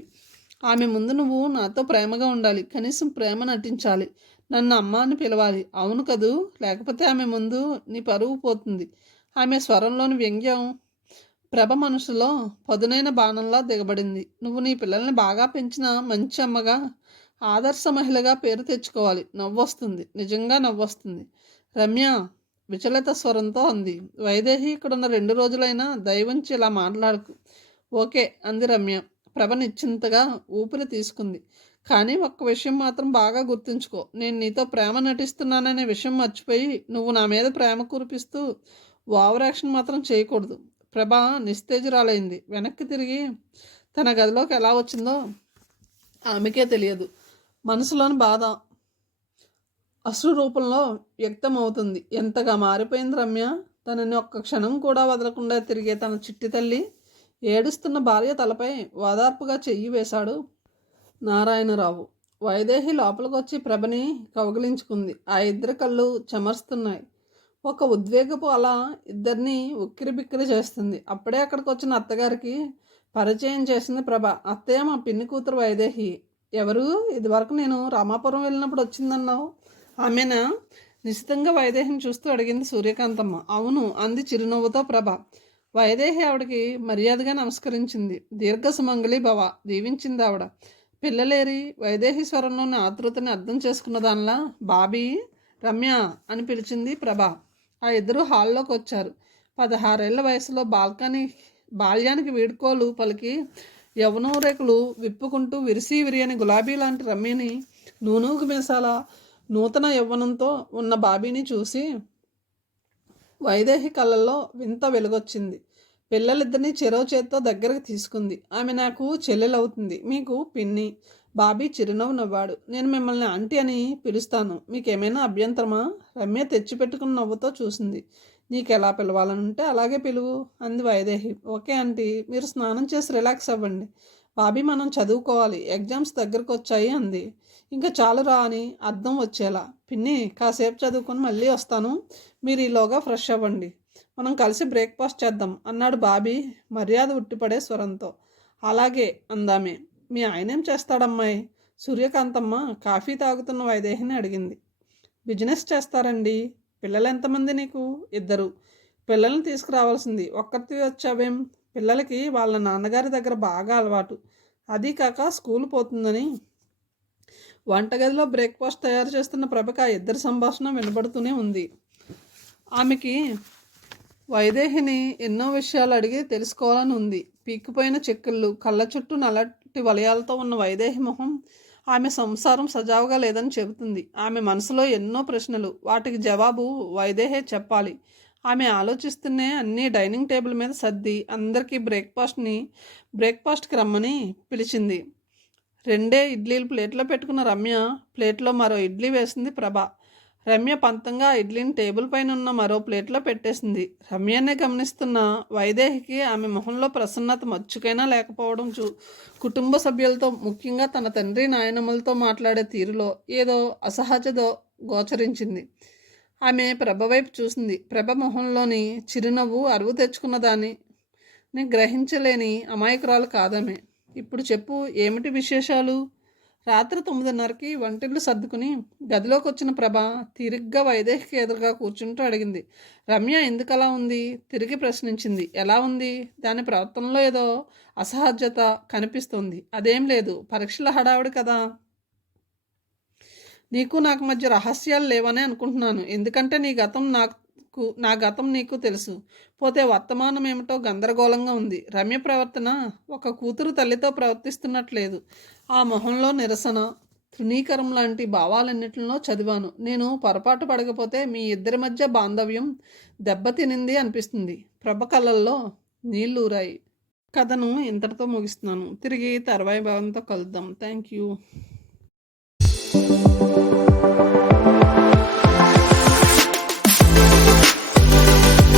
ఆమె ముందు నువ్వు నాతో ప్రేమగా ఉండాలి. కనీసం ప్రేమ నటించాలి. నన్ను అమ్మ అని పిలవాలి. అవును కదూ? లేకపోతే ఆమె ముందు నీ పరువు పోతుంది. ఆమె స్వరంలోని వ్యంగ్యం ప్రభ మనసులో పదునైన బాణంలా దిగబడింది. నువ్వు నీ పిల్లల్ని బాగా పెంచిన మంచి అమ్మగా, ఆదర్శ మహిళగా పేరు తెచ్చుకోవాలి. నవ్వొస్తుంది, నిజంగా నవ్వొస్తుంది. రమ్య విచలిత స్వరంతో అంది. వైదేహి ఇక్కడున్న 2 రోజులైనా దయవుంచి ఇలా మాట్లాడకు. ఓకే అంది రమ్య. ప్రభ నిశ్చింతగా ఊపిరి తీసుకుంది. కానీ ఒక్క విషయం మాత్రం బాగా గుర్తుంచుకో. నేను నీతో ప్రేమ నటిస్తున్నాననే విషయం మర్చిపోయి నువ్వు నా మీద ప్రేమ కురిపిస్తూ ఓవర్ యాక్షన్ మాత్రం చేయకూడదు. ప్రభ నిస్తేజురాలైంది. వెనక్కి తిరిగి తన గదిలోకి ఎలా వచ్చిందో ఆమెకే తెలియదు. మనసులోని బాధ అశ్రు రూపంలో వ్యక్తమవుతుంది. ఎంతగా మారిపోయింది రమ్య. తనని ఒక్క క్షణం కూడా వదలకుండా తిరిగే తన చిట్టి తల్లి. ఏడుస్తున్న భార్య తలపై ఓదార్పుగా చెయ్యి వేశాడు నారాయణరావు. వైదేహి లోపలికొచ్చి ప్రభని కౌగిలించుకుంది. ఆ ఇద్దరి కళ్ళు చెమర్స్తున్నాయి. ఒక ఉద్వేగపు అలా ఇద్దరిని ఉక్కిరి బిక్కిరి చేస్తుంది. అప్పుడే అక్కడికి వచ్చిన అత్తగారికి పరిచయం చేసింది ప్రభ. అత్తయ్య, మా పిన్ని కూతురు వైదేహి. ఎవరు? ఇదివరకు నేను రామాపురం వెళ్ళినప్పుడు వచ్చిందన్నావు, ఆమెనా? నిశ్చితంగా వైదేహిని చూస్తూ అడిగింది సూర్యకాంతమ్మ. అవును అంది చిరునవ్వుతో ప్రభ. వైదేహి ఆవిడకి మర్యాదగా నమస్కరించింది. దీర్ఘ సుమంగళి భవ దీవించింది ఆవిడ. పిల్లలేరి? వైదేహి స్వరంలోని ఆతృతని అర్థం చేసుకున్న దానిలా బాబీ, రమ్య అని పిలిచింది ప్రభ. ఆ ఇద్దరు హాల్లోకి వచ్చారు. 16 ఏళ్ల వయసులో బాల్యానికి వీడ్కోలు పలికి యవ్వనం రేకులు విప్పుకుంటూ విరిసి విరియని గులాబీ లాంటి రమ్యని, నూనూగు మీసాల నూతన యవ్వనంతో ఉన్న బాబీని చూసి వైదేహి కళ్ళల్లో వింత వెలుగొచ్చింది. పిల్లలిద్దరినీ చెరో చేత్తో దగ్గరకు తీసుకుంది. ఆమె నాకు చెల్లెలవుతుంది, మీకు పిన్ని. బాబీ చిరునవ్వు నవ్వాడు. నేను మిమ్మల్ని ఆంటీ అని పిలుస్తాను, మీకేమైనా అభ్యంతరమా? రమ్య తెచ్చిపెట్టుకున్న నవ్వుతో చూసింది. నీకెలా పిలవాలనుంటే అలాగే పిలువు అంది వైదేహి. ఓకే ఆంటీ, మీరు స్నానం చేసి రిలాక్స్ అవ్వండి. బాబీ, మనం చదువుకోవాలి, ఎగ్జామ్స్ దగ్గరకు వచ్చాయి అంది. ఇంకా చాలురా అని అర్థం వచ్చేలా. పిన్ని, కాసేపు చదువుకొని మళ్ళీ వస్తాను, మీరు ఈలోగా ఫ్రెష్ అవ్వండి, మనం కలిసి బ్రేక్ఫాస్ట్ చేద్దాం అన్నాడు బాబీ మర్యాద ఉట్టిపడే స్వరంతో. అలాగే అందామే. మీ ఆయనేం చేస్తాడమ్మాయి? సూర్యకాంతమ్మ కాఫీ తాగుతున్న వైదేహిని అడిగింది. బిజినెస్ చేస్తారండి. పిల్లలు ఎంతమంది నీకు? 2. పిల్లల్ని తీసుకురావాల్సింది, ఒక్కరితో వచ్చావేం? పిల్లలకి వాళ్ళ నాన్నగారి దగ్గర బాగా అలవాటు. అది కాక స్కూల్ పోతుందని. వంటగదిలో బ్రేక్ఫాస్ట్ తయారు చేస్తున్న ప్రభకి ఆ ఇద్దరి సంభాషణ వినబడుతూనే ఉంది. ఆమెకి వైదేహిని ఎన్నో విషయాలు అడిగి తెలుసుకోవాలని ఉంది. పీక్కుపోయిన చెక్కుళ్ళు, కళ్ళ చుట్టూ నల్లటి వలయాలతో ఉన్న వైదేహి మొహం ఆమె సంసారం సజావుగా లేదని చెబుతుంది. ఆమె మనసులో ఎన్నో ప్రశ్నలు, వాటికి జవాబు వైదేహే చెప్పాలి. ఆమె ఆలోచిస్తూనే అన్నీ డైనింగ్ టేబుల్ మీద సర్ది అందరికీ బ్రేక్ఫాస్ట్కి రమ్మని పిలిచింది. రెండే ఇడ్లీలు ప్లేట్లో పెట్టుకున్న రమ్య ప్లేట్లో మరో ఇడ్లీ వేసింది ప్రభ. రమ్య పంతంగా ఆ ఇడ్లీని టేబుల్ పైన ఉన్న మరో ప్లేట్లో పెట్టేసింది. రమ్యనే గమనిస్తున్న వైదేహికి ఆమె మొహంలో ప్రసన్నత మచ్చుకైనా లేకపోవడం కుటుంబ సభ్యులతో, ముఖ్యంగా తన తండ్రి నాయనమ్మలతో మాట్లాడే తీరులో ఏదో అసహజదో గోచరించింది. ఆమె ప్రభ వైపు చూసింది. ప్రభ మొహంలోని చిరునవ్వు అరువు తెచ్చుకున్న దాన్ని గ్రహించలేని అమాయకురాలు కాదామె. ఇప్పుడు చెప్పు, ఏమిటి విశేషాలు? రాత్రి 9:30కి వంటిల్లు సర్దుకుని గదిలోకి వచ్చిన ప్రభ తిరిగ్గా వైదేహికి ఎదురుగా కూర్చుంటూ అడిగింది. రమ్య ఎందుకలా ఉంది? తిరిగి ప్రశ్నించింది. ఎలా ఉంది? దాని ప్రవర్తనలో ఏదో అసహజత కనిపిస్తుంది. అదేం లేదు, పరీక్షల హడావుడి కదా. నీకు నాకు మధ్య రహస్యాలు లేవనే అనుకుంటున్నాను. ఎందుకంటే నా గతం నీకు తెలుసు. పోతే వర్తమానం ఏమిటో గందరగోళంగా ఉంది. రమ్య ప్రవర్తన ఒక కూతురు తల్లితో ప్రవర్తిస్తున్నట్లేదు. ఆ మొహంలో నిరసన, తృణీకరం లాంటి భావాలన్నిటిలో చదివాను. నేను పొరపాటు పడకపోతే మీ ఇద్దరి మధ్య బాంధవ్యం దెబ్బతినింది అనిపిస్తుంది. ప్రభ కళ్ళల్లో నీళ్లూరాయి. కథను ఇంతటితో ముగిస్తున్నాను. తిరిగి తర్వాయి భాగంతో కలుద్దాం. Thank you.